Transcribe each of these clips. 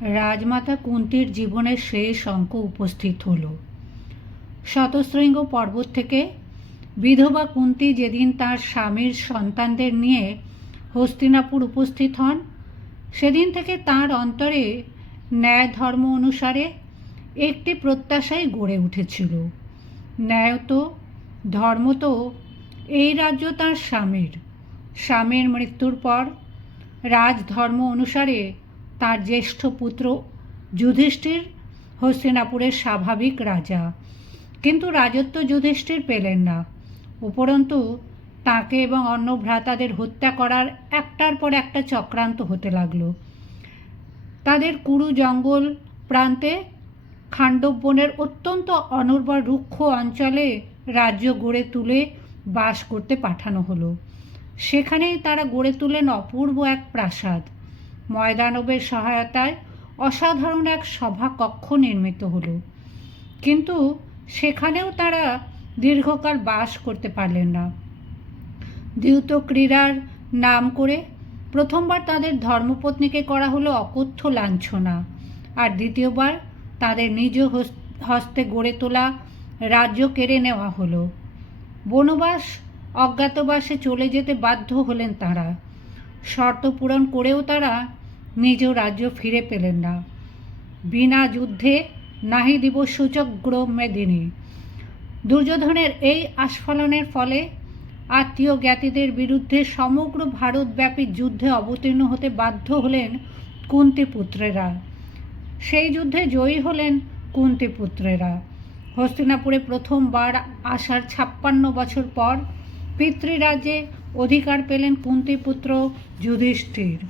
রাজমাতা কুন্তির জীবনের শেষ অঙ্ক উপস্থিত হল। শতশৃঙ্গ পর্বত থেকে বিধবা কুন্তি যেদিন তার স্বামীর সন্তানদের নিয়ে হস্তিনাপুর উপস্থিত হন, সেদিন থেকে তার অন্তরে ন্যায় ধর্ম অনুসারে একটি প্রত্যাশাই গড়ে উঠেছিল। ন্যায় তো, ধর্ম তো, এই রাজ্য তার স্বামীর মৃত্যুর পর রাজধর্ম অনুসারে তার জ্যেষ্ঠ পুত্র যুধিষ্ঠির হস্তিনাপুরের স্বাভাবিক রাজা। কিন্তু রাজত্ব যুধিষ্ঠির পেলেন না। উপরন্তু তাকে এবং অন্য ভ্রাতাদের হত্যা করার একটার পর একটা চক্রান্ত হতে লাগলো। তাদের কুরু জঙ্গল প্রান্তে খাণ্ডব বনের অত্যন্ত অনুর্বর রুক্ষ অঞ্চলে রাজ্য গড়ে তুলে বাস করতে পাঠানো হলো। সেখানেই তারা গড়ে তুলেন অপূর্ব এক প্রাসাদ। ময়দানবের সহায়তায় অসাধারণ এক সভাকক্ষ নির্মিত হলো। কিন্তু সেখানেও তারা দীর্ঘকাল বাস করতে পারলেন না। দ্যুত ক্রীড়ার নাম করে প্রথমবার তাদের ধর্মপত্নীকে করা হলো অকথ্য লাঞ্ছনা, আর দ্বিতীয়বার তাদের নিজ হস্তে গড়ে তোলা রাজ্য কেড়ে নেওয়া হলো। বনবাস অজ্ঞাতবাসে চলে যেতে বাধ্য হলেন তারা। শর্ত পূরণ করেও তারা নিজ রাজ্য ফিরে পেলেন না। বিনা যুদ্ধে নাহি দিব সূচগ্র মেদিনী। দুর্যোধনের এই আস্ফালনের ফলে আত্মীয় জ্ঞাতিদের বিরুদ্ধে সমগ্র ভারতব্যাপী যুদ্ধে অবতীর্ণ হতে বাধ্য হলেন কুন্তিপুত্রেরা। সেই যুদ্ধে জয়ী হলেন কুন্তিপুত্রেরা। হস্তিনাপুরে প্রথমবার আসার 56 বছর পর পিতৃরাজ্যে অধিকার পেলেন কুন্তিপুত্র যুধিষ্ঠির।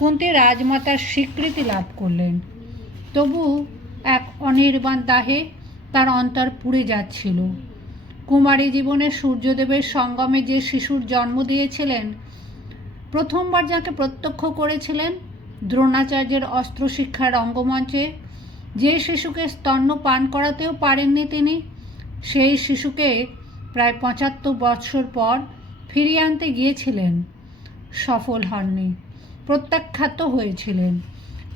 কুন্তি রাজমাতার স্বীকৃতি লাভ করলেন। তবু এক অনির্বাণ দাহে তার অন্তর পুড়ে যাচ্ছিল। কুমারী জীবনে সূর্যদেবের সঙ্গমে যে শিশুর জন্ম দিয়েছিলেন, প্রথমবার যাকে প্রত্যক্ষ করেছিলেন দ্রোণাচার্যের অস্ত্রশিক্ষার রঙ্গমঞ্চে, যে শিশুকে স্তন্য পান করাতেও পারেননি তিনি, সেই শিশুকে প্রায় 75 বৎসর পর ফিরিয়ে আনতে গিয়েছিলেন, সফল হননি, প্রত্যাখ্যাত হয়েছিলেন।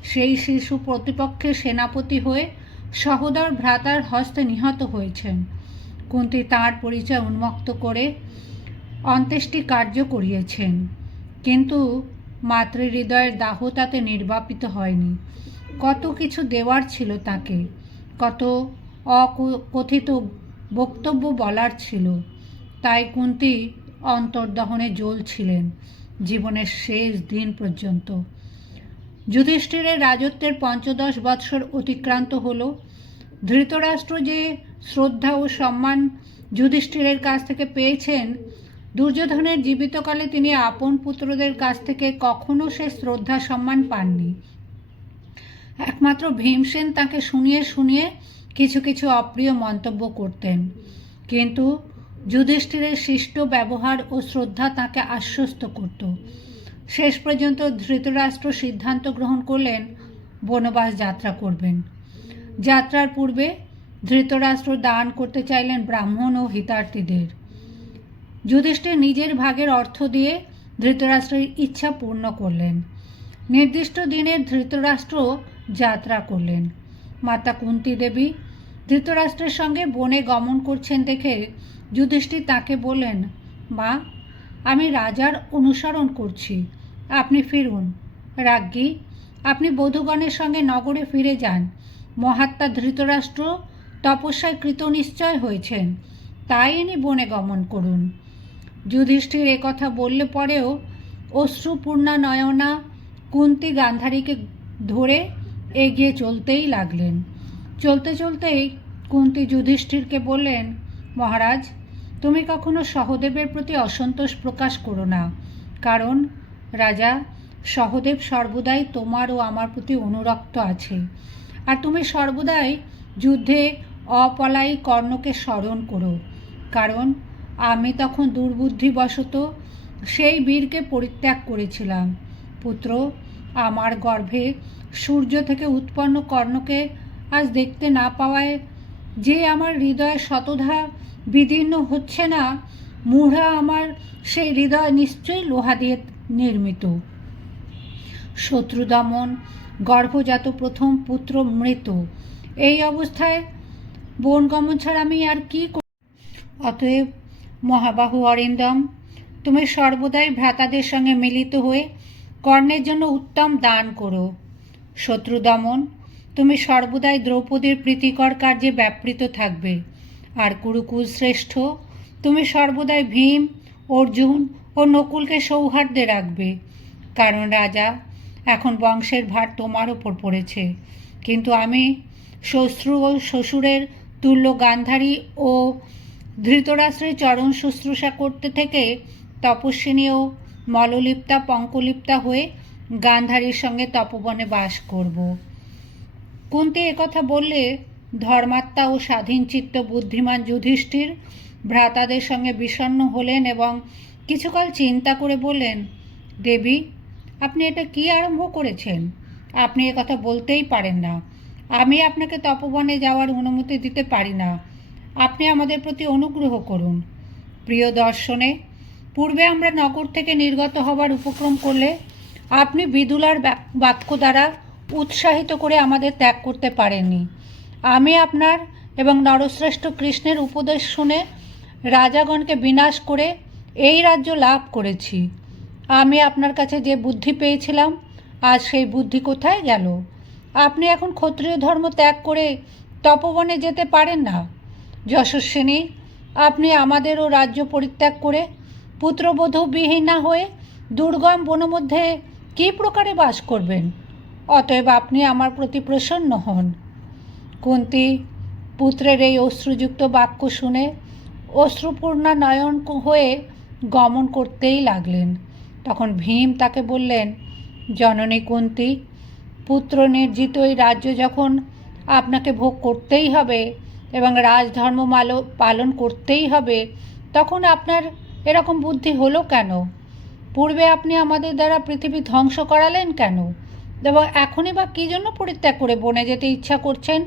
সেই শিশু প্রতিপক্ষের সেনাপতি হয়ে সহোদর ভ্রাতার হস্তে নিহত হয়েছেন। কুন্তি তাঁর পরিচয় উন্মুক্ত করে অন্ত্যেষ্টি কার্য করিয়েছেন, কিন্তু মাতৃহৃদয়ের দাহ তাতে নির্বাপিত হয়নি। কত কিছু দেওয়ার ছিল তাকে, কত অকথিত বক্তব্য বলার ছিল। তাই কুন্তি অন্তর্দহনে জ্বলছিলেন জীবনের শেষ দিন পর্যন্ত। যুধিষ্ঠিরের রাজত্বের 15 বৎসর অতিক্রান্ত হল। ধৃতরাষ্ট্র যে শ্রদ্ধা ও সম্মান যুধিষ্ঠিরের কাছ থেকে পেয়েছেন, দুর্যোধনের জীবিতকালে তিনি আপন পুত্রদের কাছ থেকে কখনো সে শ্রদ্ধা সম্মান পাননি। একমাত্র ভীমসেন তাকে শুনিয়ে শুনিয়ে কিছু কিছু অপ্রিয় মন্তব্য করতেন, কিন্তু যুধিষ্ঠিরের শিষ্ট ব্যবহার ও শ্রদ্ধা তাকে আশ্বস্ত করত। শেষ পর্যন্ত ধৃতরাষ্ট্র সিদ্ধান্ত গ্রহণ করলেন বনবাস যাত্রা করবেন। যাত্রার পূর্বে ধৃতরাষ্ট্র দান করতে চাইলেন ব্রাহ্মণ ও হিতার্থীদের। যুধিষ্ঠির নিজের ভাগের অর্থ দিয়ে ধৃতরাষ্ট্রের ইচ্ছা পূর্ণ করলেন। নির্দিষ্ট দিনে ধৃতরাষ্ট্র যাত্রা করলেন। মাতা কুন্তি দেবী ধৃতরাষ্ট্রের সঙ্গে বনে গমন করছেন দেখে যুধিষ্ঠির তাকে বললেন, মা, আমি রাজার অনুসরণ করছি, আপনি ফিরুন। রাজ্ঞী, আপনি বধূগণের সঙ্গে নগরে ফিরে যান। মহাত্মা ধৃতরাষ্ট্র তপস্যায় কৃতনিশ্চয় হয়েছেন, তাই ইনি বনে গমন করুন। যুধিষ্ঠির একথা বললে পরেও অশ্রুপূর্ণা নয়না কুন্তি গান্ধারীকে ধরে এগিয়ে চলতেই লাগলেন। চলতে চলতেই কুন্তি যুধিষ্ঠিরকে বললেন, মহারাজ, তুমি কখনো সহদেবের প্রতি অসন্তোষ প্রকাশ করো না, কারণ রাজা সহদেব সর্বদাই তোমার ও আমার প্রতি অনুরক্ত আছে, আর তুমি সর্বদাই যুদ্ধে অপলাই কর্ণকে স্মরণ করো, কারণ আমি তখন দুর্বুদ্ধিবশত সেই বীরকে পরিত্যাগ করেছিলাম। পুত্র, আমার গর্ভে সূর্য থেকে উৎপন্ন কর্ণকে আজ দেখতে না পাওয়ায় যে আমার হৃদয় শতধা বিদীর্ণ হচ্ছে না, মূঢ়া আমার সেই হৃদয় নিশ্চয়ই লোহা দিয়ে নির্মিত। শত্রু দমন গর্ভজাত প্রথম পুত্র মৃত। এই অবস্থায় বনগমন ছাড়া আমি আর কি করি? অতএব মহাবাহু অরিন্দম, তুমি সর্বদাই ভ্রাতাদের সঙ্গে মিলিত হয়ে কর্ণের জন্য উত্তম দান করো। শত্রু দমন, তুমি সর্বদাই দ্রৌপদীর প্রীতিকর কার্যে ব্যাপৃত থাকবে। আর কুরুকুল শ্রেষ্ঠ, তুমি সর্বদাই ভীম, অর্জুন ও নকুলকে সৌহার্দ্যে রাখবে। কারণ রাজা, এখন বংশের ভার তোমার ওপর পড়েছে। কিন্তু আমি শ্বশুরের তুল্য গান্ধারী ও ধৃতরাষ্ট্রের চরণ শুশ্রূষা করতে থেকে তপস্বিনী ও মললিপ্তা পঙ্কলিপ্তা হয়ে গান্ধারীর সঙ্গে তপবনে বাস করব। কুন্তী একথা বললে ধর্মাত্মা ও স্বাধীনচিত্ত বুদ্ধিমান যুধিষ্ঠির ভ্রাতাদের সঙ্গে বিষণ্ণ হলেন এবং কিছুকাল চিন্তা করে বললেন, দেবী, আপনি এটা কি আরম্ভ করেছেন? আপনি একথা বলতেই পারেন না। আমি আপনাকে তপবনে যাওয়ার অনুমতি দিতে পারি না। আপনি আমাদের প্রতি অনুগ্রহ করুন। প্রিয় দর্শনে, পূর্বে আমরা নগর থেকে নির্গত হবার উপক্রম করলে আপনি বিদুলার বাক্য দ্বারা উৎসাহিত করে আমাদের ত্যাগ করতে পারেননি। আমি আপনার এবং নরশ্রেষ্ঠ কৃষ্ণের উপদেশ শুনে রাজাগণকে বিনাশ করে এই রাজ্য লাভ করেছি। আমি আপনার কাছে যে বুদ্ধি পেয়েছিলাম, আজ সেই বুদ্ধি কোথায় গেল? আপনি এখন ক্ষত্রিয় ধর্ম ত্যাগ করে তপবনে যেতে পারেন না। যশস্বিনী, আপনি আমাদেরও রাজ্য পরিত্যাগ করে পুত্রবধূবিহীনা হয়ে দুর্গম বনমধ্যে কী প্রকারে বাস করবেন? অতএব আপনি আমার প্রতি প্রসন্ন হন। কুন্তী পুত্রের এই অশ্রুযুক্ত বাক্য শুনে অশ্রুপূর্ণা নয়ন হয়ে গমন করতেই লাগলেন। তখন ভীম তাকে বললেন, জননী কুন্তী, পুত্র নির্জিত এই রাজ্য যখন আপনাকে ভোগ করতেই হবে এবং রাজধর্ম পালন করতেই হবে, তখন আপনার এরকম বুদ্ধি হলো কেন? পূর্বে আপনি আমাদের দ্বারা পৃথিবী ধ্বংস করালেন কেন? এবং এখনই বা কী জন্য পরিত্যাগ করে বনে যেতে ইচ্ছা করছেন?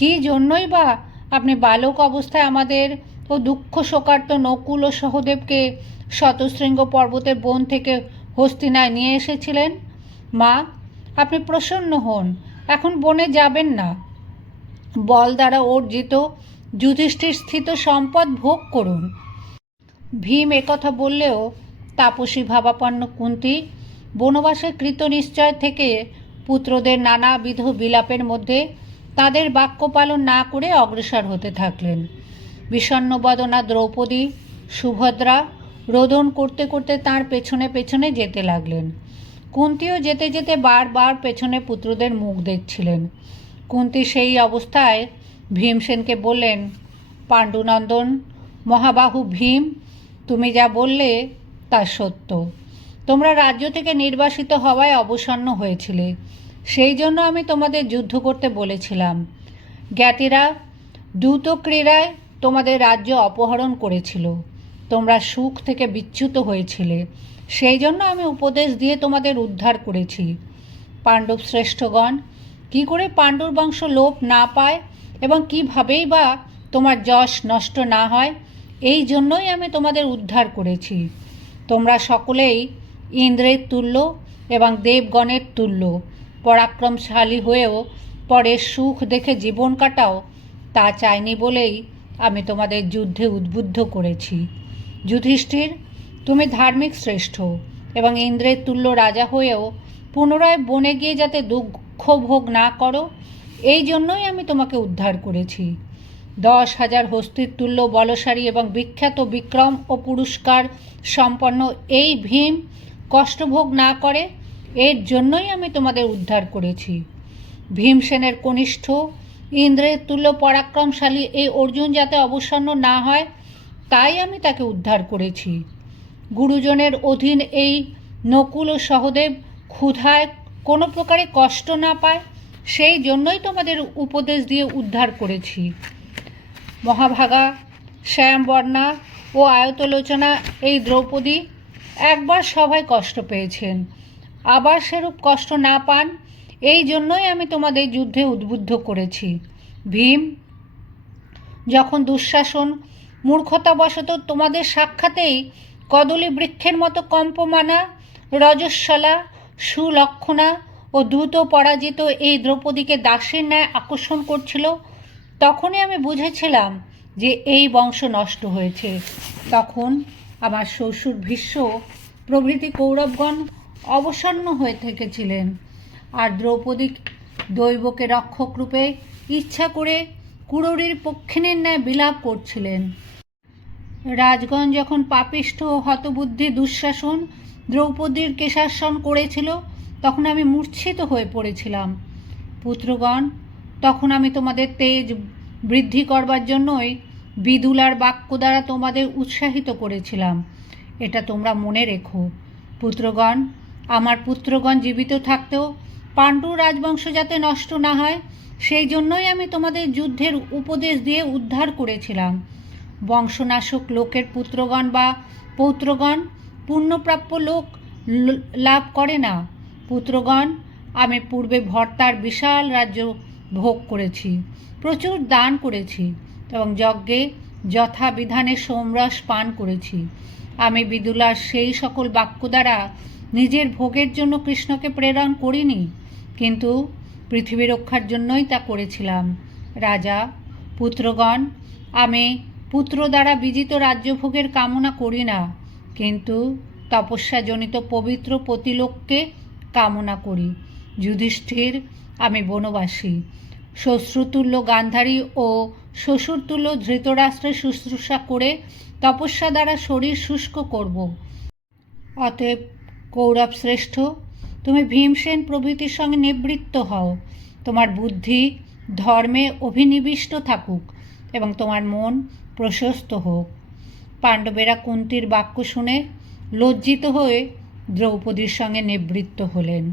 কী জন্যই বা আপনি বালক অবস্থায় আমাদের ও দুঃখ শোকার্ত নকুল ও সহদেবকে শতশৃঙ্গ পর্বতের বন থেকে হস্তিনায় নিয়ে এসেছিলেন? মা, আপনি প্রসন্ন হন, এখন বনে যাবেন না। বল দ্বারা অর্জিত যুধিষ্ঠির স্থিত সম্পদ ভোগ করুন। ভীম একথা বললেও তাপসী ভাবাপন্ন কুন্তী বনবাসের কৃতনিশ্চয় থেকে পুত্রদের নানাবিধ বিলাপের মধ্যে তাদের বাক্য পালন না করে অগ্রসর হতে থাকলেন। বিষণ্ণবদনা দ্রৌপদী, সুভদ্রা রোদন করতে করতে তাঁর পেছনে পেছনে যেতে লাগলেন। কুন্তীও যেতে যেতে বারবার পেছনে পুত্রদের মুখ দেখছিলেন। কুন্তী সেই অবস্থায় ভীমসেনকে বললেন, পাণ্ডুনন্দন, মহাবাহু ভীম, তুমি যা বললে তা সত্য। তোমরা রাজ্য থেকে নির্বাসিত হওয়ায় অবসন্ন হয়েছিলে, সেই জন্য আমি তোমাদের যুদ্ধ করতে বলেছিলাম। জ্ঞাতিরা দ্রুত ক্রীড়ায় তোমাদের রাজ্য অপহরণ করেছিল। তোমরা সুখ থেকে বিচ্যুত হয়েছিলে, সেই জন্য আমি উপদেশ দিয়ে তোমাদের উদ্ধার করেছি। পাণ্ডব শ্রেষ্ঠগণ, কী করে পাণ্ডুর বংশ লোপ না পায় এবং কীভাবেই বা তোমার যশ নষ্ট না হয়, এই জন্যই আমি তোমাদের উদ্ধার করেছি। তোমরা সকলেই ইন্দ্রের তুল্য এবং দেবগণের তুল্য পরাক্রমশালী হয়েও পরে সুখ দেখে জীবন কাটাও, তা চাইনি বলেই আমি তোমাদের যুদ্ধে উদ্বুদ্ধ করেছি। যুধিষ্ঠির, তুমি ধার্মিক শ্রেষ্ঠ এবং ইন্দ্রের তুল্য রাজা হয়েও পুনরায় বনে গিয়ে যাতে দুঃখ ভোগ না করো, এই জন্যই আমি তোমাকে উদ্ধার করেছি। 10,000 হস্তির তুল্য বলশালী এবং বিখ্যাত বিক্রম ও পুরস্কার সম্পন্ন এই ভীম কষ্টভোগ না করে, এর জন্যই আমি তোমাদের উদ্ধার করেছি। ভীমসেনের কনিষ্ঠ ইন্দ্রের তুল্য পরাক্রমশালী এই অর্জুন যাতে অবসন্ন না হয়, তাই আমি তাকে উদ্ধার করেছি। গুরুজনের অধীন এই নকুল ও সহদেব ক্ষুধায় কোনো প্রকারে কষ্ট না পায়, সেই জন্যই তোমাদের উপদেশ দিয়ে উদ্ধার করেছি। মহাভাগা, শ্যামবর্ণা ও আয়তলোচনা এই দ্রৌপদী একবার সভায় কষ্ট পেয়েছেন, আবার সেরূপ কষ্ট না পান, এই জন্যই আমি তোমাদের যুদ্ধে উদ্বুদ্ধ করেছি। ভীম, যখন দুঃশাসন মূর্খতাবশত তোমাদের সাক্ষাতেই কদলী বৃক্ষের মতো কম্পমানা, রজস্বলা, সুলক্ষণা ও দ্রুত পরাজিত এই দ্রৌপদীকে দাসীর ন্যায় আকর্ষণ করছিল, তখনই আমি বুঝেছিলাম যে এই বংশ নষ্ট হয়েছে। তখন আমার শ্বশুর ভীষ্ম প্রভৃতি কৌরবগণ অবসন্ন হয়ে থেকেছিলেন, আর দ্রৌপদী দৈবকে রক্ষক রূপে ইচ্ছা করে কুররীর পক্ষিণীর ন্যায় বিলাপ করছিলেন। রাজগণ যখন পাপিষ্ঠ ও হতবুদ্ধি দুঃশাসন দ্রৌপদীর কেশাসন করেছিল, তখন আমি মূর্ছিত হয়ে পড়েছিলাম। পুত্রগণ, তখন আমি তোমাদের তেজ বৃদ্ধি করবার জন্যই বিদুলার বাক্য দ্বারা তোমাদের উৎসাহিত করেছিলাম। এটা তোমরা মনে রেখো। পুত্রগণ, আমার পুত্রগণ জীবিত থাকতেও পাণ্ডু রাজবংশ যাতে নষ্ট না হয়, সেই জন্যই আমি তোমাদের যুদ্ধের উপদেশ দিয়ে উদ্ধার করেছিলাম। বংশনাশক লোকের পুত্রগণ বা পৌত্রগণ পুণ্যপ্রাপ্য লোক লাভ করে না। পুত্রগণ, আমি পূর্বে ভর্তার বিশাল রাজ্য ভোগ করেছি, প্রচুর দান করেছি এবং যজ্ঞে যথাবিধানে সোমরস পান করেছি। আমি বিদুলার সেই সকল বাক্য দ্বারা নিজের ভোগের জন্য কৃষ্ণকে প্রেরণ করিনি, কিন্তু পৃথিবী রক্ষার জন্যই তা করেছিলাম। রাজা, পুত্রগণ, আমি পুত্র দ্বারা বিজিত রাজ্যভোগের কামনা করি না, কিন্তু তপস্যাজনিত পবিত্র পতিলোককে কামনা করি। যুধিষ্ঠির, আমি বনবাসী, শ্বশ্রুতুল্য গান্ধারী ও শ্বশুরতুল্য ধৃতরাষ্ট্রের শুশ্রূষা করে তপস্যা দ্বারা শরীর শুষ্ক করব। অতএব কৌরব শ্রেষ্ঠ, তুমি ভীমসেন প্রভৃতির সঙ্গে নিবৃত্ত হও। তোমার বুদ্ধি ধর্মে অভিনিবিষ্ট থাকুক এবং তোমার মন প্রশস্ত হোক। পাণ্ডবেরা কুন্তীর বাক্য শুনে লজ্জিত হয়ে দ্রৌপদীর সঙ্গে নিবৃত্ত হলেন।